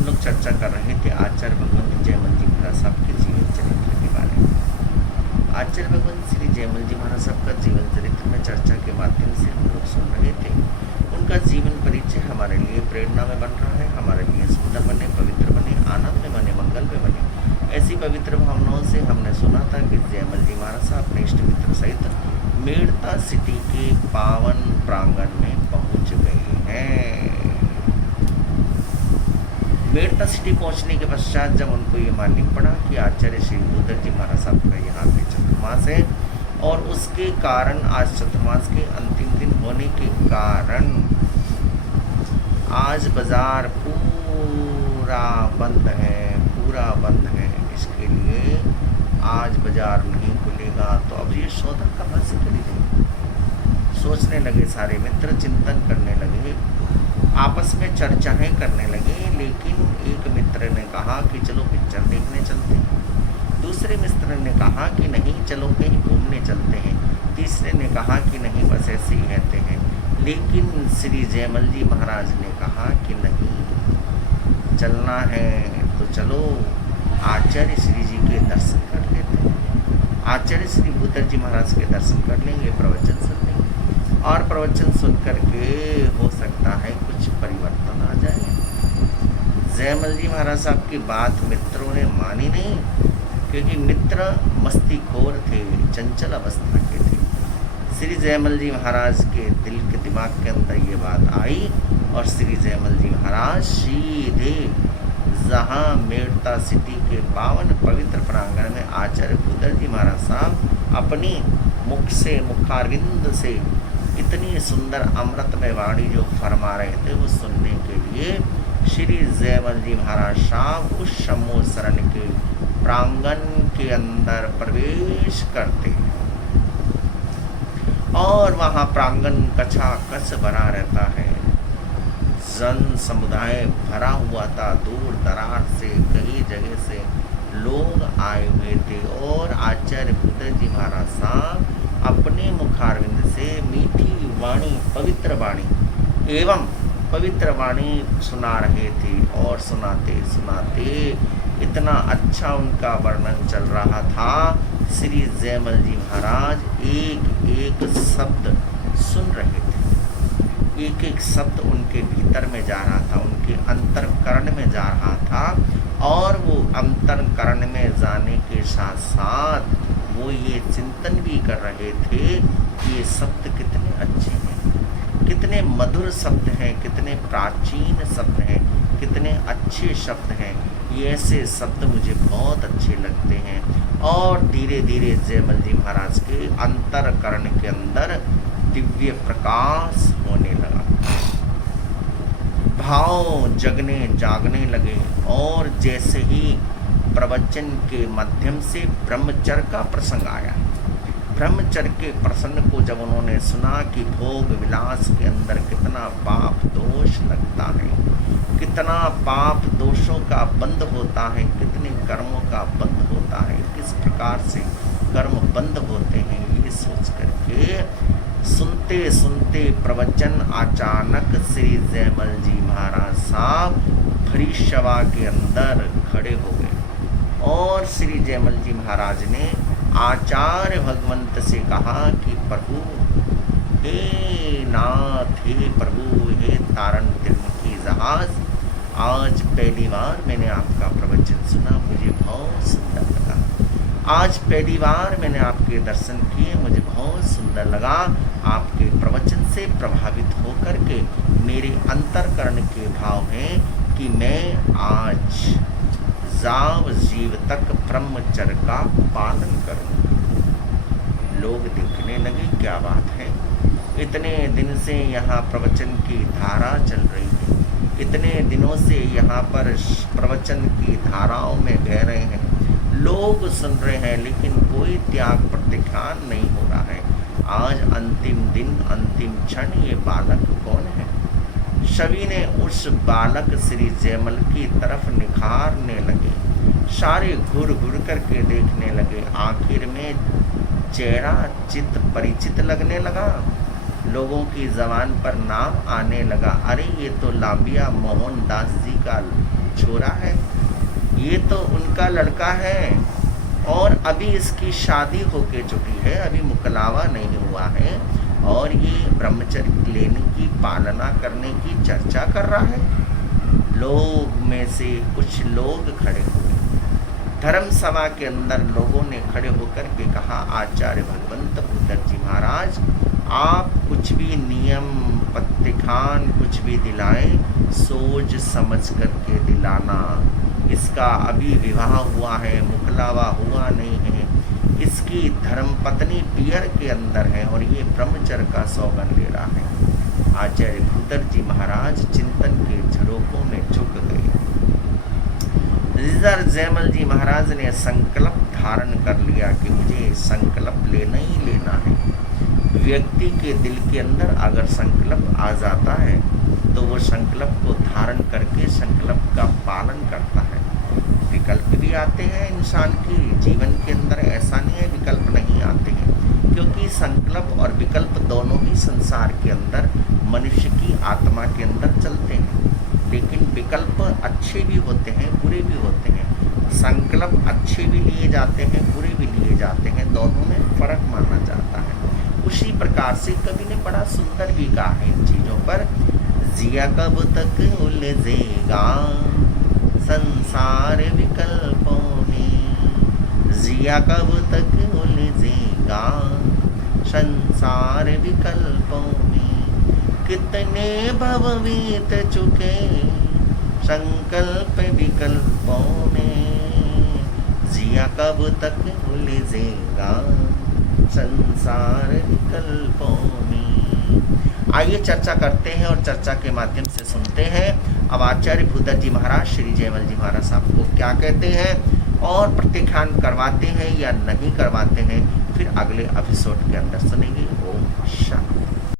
हम लोग चर्चा कर रहे थे आचार्य भगवंत जयमल जी महाराज साहब के जीवन चरित्र के बारे में। आचार्य भगवंत श्री जयमल जी महाराज साहब का जीवन चरित्र में चर्चा के माध्यम से हम लोग सुन रहे थे। उनका जीवन परिचय हमारे लिए प्रेरणा में बन रहा है, हमारे लिए सुंदर बने, पवित्र बने, आनंद में बने, मंगल में बने। ऐसी पवित्र भावनाओं से हमने सुना था कि जयमल जी महाराज साहब अपने इष्ट मित्र सहित मेड़ता सिटी के पावन प्रांगण में पहुंच गए हैं। मेड़ता सिटी पहुंचने के पश्चात जब उनको ये मालूम पड़ा कि आचार्य श्री भूधर जी महाराज साहब का यहाँ पे चतुर्मास है और उसके कारण आज चतुर्मास के अंतिम दिन होने के कारण आज बाजार पूरा बंद है। इसके लिए आज बाजार नहीं खुलेगा, तो अब ये सौदा कहाँ से खरीदेंगे? सोचने लगे सारे मित्र, चिंतन करने लगे, आपस में चर्चाएं करने लगे। लेकिन एक मित्र ने कहा कि चलो पिक्चर देखने चलते हैं, दूसरे मित्र ने कहा कि नहीं चलो कहीं घूमने चलते हैं, तीसरे ने कहा कि नहीं बस ऐसे ही रहते हैं। लेकिन श्री जयमल जी महाराज ने कहा कि नहीं, चलना है तो चलो आचार्य श्री जी के दर्शन कर लेते हैं। आचार्य श्री भूधर जी महाराज के दर्शन कर लेंगे, प्रवचन सुन लेंगे और प्रवचन सुन करके हो सकता है कुछ परिवर्तन आ जाए। जयमल जी महाराज साहब की बात मित्रों ने मानी नहीं, क्योंकि मित्र मस्तीखोर थे, चंचल अवस्था के थे। श्री जयमल जी महाराज के दिल के दिमाग के अंदर ये बात आई और श्री जयमल जी महाराज सीधे जहाँ मेड़ता सिटी के पावन पवित्र प्रांगण में आचार्य भूधर जी महाराज साहब अपनी मुख से मुखारविंद से इतनी सुंदर अमृतमय वाणी जो फरमा रहे थे वो सुनने के लिए श्री जयमल जी महाराज साहब उस शम्भो शरण के प्रांगण के अंदर प्रवेश करते हैं और वहाँ प्रांगण कचाकच भरा रहता है। जन समुदाय भरा हुआ था, दूर दराज से कई जगह से लोग आए हुए थे और आचार्य भूधर जी महाराज साहब अपने मुखारविंद से मीठी वाणी, पवित्र वाणी एवं पवित्र वाणी सुना रहे थे और सुनाते सुनाते इतना अच्छा उनका वर्णन चल रहा था। श्री जयमल जी महाराज एक एक शब्द सुन रहे थे, एक एक शब्द उनके भीतर में जा रहा था, उनके अंतरकरण में जा रहा था और वो अंतरकरण में जाने के साथ साथ वो ये चिंतन भी कर रहे थे कि ये शब्द कितने अच्छे हैं, कितने मधुर शब्द हैं, कितने प्राचीन शब्द हैं, कितने अच्छे शब्द हैं। ये ऐसे शब्द मुझे बहुत अच्छे लगते हैं। और धीरे धीरे जयमल जी महाराज के अंतरकरण के अंदर दिव्य प्रकाश होने लगा, भाव जगने जागने लगे और जैसे ही प्रवचन के माध्यम से ब्रह्मचर्य का प्रसंग आया, ब्रह्मचर्य के प्रसंग को जब उन्होंने सुना कि भोग विलास के अंदर कितना पाप दोष लगता है, कितना पाप दोषों का बंद होता है, कितने कर्मों का बंद होता है, किस प्रकार से कर्म बंद होते हैं, ये सोच करके सुनते सुनते प्रवचन अचानक श्री जयमल जी महाराज साहब भरी सभा के अंदर खड़े हो गए और श्री जयमल जी महाराज ने आचार्य भगवंत से कहा कि प्रभु, हे नाथ, हे प्रभु, हे तारण की जहाज, आज पहली बार मैंने आपका प्रवचन सुना, मुझे बहुत सुंदर लगा। आज पहली बार मैंने आपके दर्शन किए, मुझे बहुत सुंदर लगा। आपके प्रवचन से प्रभावित होकर के मेरे अंतरकरण के भाव हैं कि मैं आज जाव जीव तक ब्रह्मचर्य का पालन करूँगा। लोग देखने लगे, क्या बात है, इतने दिन से यहाँ प्रवचन की धारा चल रही है, इतने दिनों से यहाँ पर प्रवचन की धाराओं में बह रहे हैं, लोग सुन रहे हैं, लेकिन कोई त्याग प्रतिज्ञान नहीं हो रहा है। आज अंतिम दिन, अंतिम क्षण, ये बालक कौन है? सभी ने उस बालक श्री जयमल की तरफ निखारने लगे, सारे घूर घूर करके देखने लगे। आखिर में चेहरा चित परिचित लगने लगा, लोगों की जबान पर नाम आने लगा, अरे ये तो लांबिया मोहन दास जी का छोरा है, ये तो उनका लड़का है और अभी इसकी शादी होके चुकी है, अभी मुकलावा नहीं हुआ है और ये ब्रह्मचर्य लेने की पालना करने की चर्चा कर रहा है। लोग में से कुछ लोग खड़े हुए, धर्म सभा के अंदर लोगों ने खड़े होकर के कहा, आचार्य भगवंत भूधर जी महाराज, आप कुछ भी नियम पत्तिखान कुछ भी दिलाएं, सोच समझ करके दिलाना। इसका अभी विवाह हुआ है, मुकलावा हुआ नहीं है, इसकी धर्मपत्नी पियर के अंदर है और ये ब्रह्मचर्य का सौगंध ले रहा है। आचार्य भूधर जी महाराज चिंतन के झरोकों में झुक गए। रिजर जयमल जी महाराज ने संकल्प धारण कर लिया कि मुझे संकल्प लेना ही लेना है। व्यक्ति के दिल के अंदर अगर संकल्प आ जाता है तो वो संकल्प को धारण करके संकल्प का पालन करता है। विकल्प भी आते हैं इंसान के जीवन के अंदर, ऐसा नहीं है विकल्प नहीं आते हैं, क्योंकि संकल्प और विकल्प दोनों ही संसार के अंदर मनुष्य की आत्मा के अंदर चलते हैं। लेकिन विकल्प अच्छे भी होते हैं, बुरे भी होते हैं। संकल्प अच्छे भी लिए जाते हैं, बुरे भी लिए जाते हैं, दोनों में फर्क माना जाता है। उसी प्रकार से कवि ने बड़ा सुंदर भी कहा है इन चीज़ों पर, जिया कब तक उलझेगा संसार विकल्पों में, जिया कब तक उलझेगा संसार विकल्पों में, कितने भव बीत चुके संकल्प विकल्पों में, जिया कब तक उलझेगा संसार विकल्पों में। आइए चर्चा करते हैं और चर्चा के माध्यम से सुनते हैं अब आचार्य भूधर जी महाराज श्री जयमल जी महाराज साहब को क्या कहते हैं और प्रतिख्यान करवाते हैं या नहीं करवाते हैं, फिर अगले एपिसोड के अंदर सुनेंगे। ओम शांति।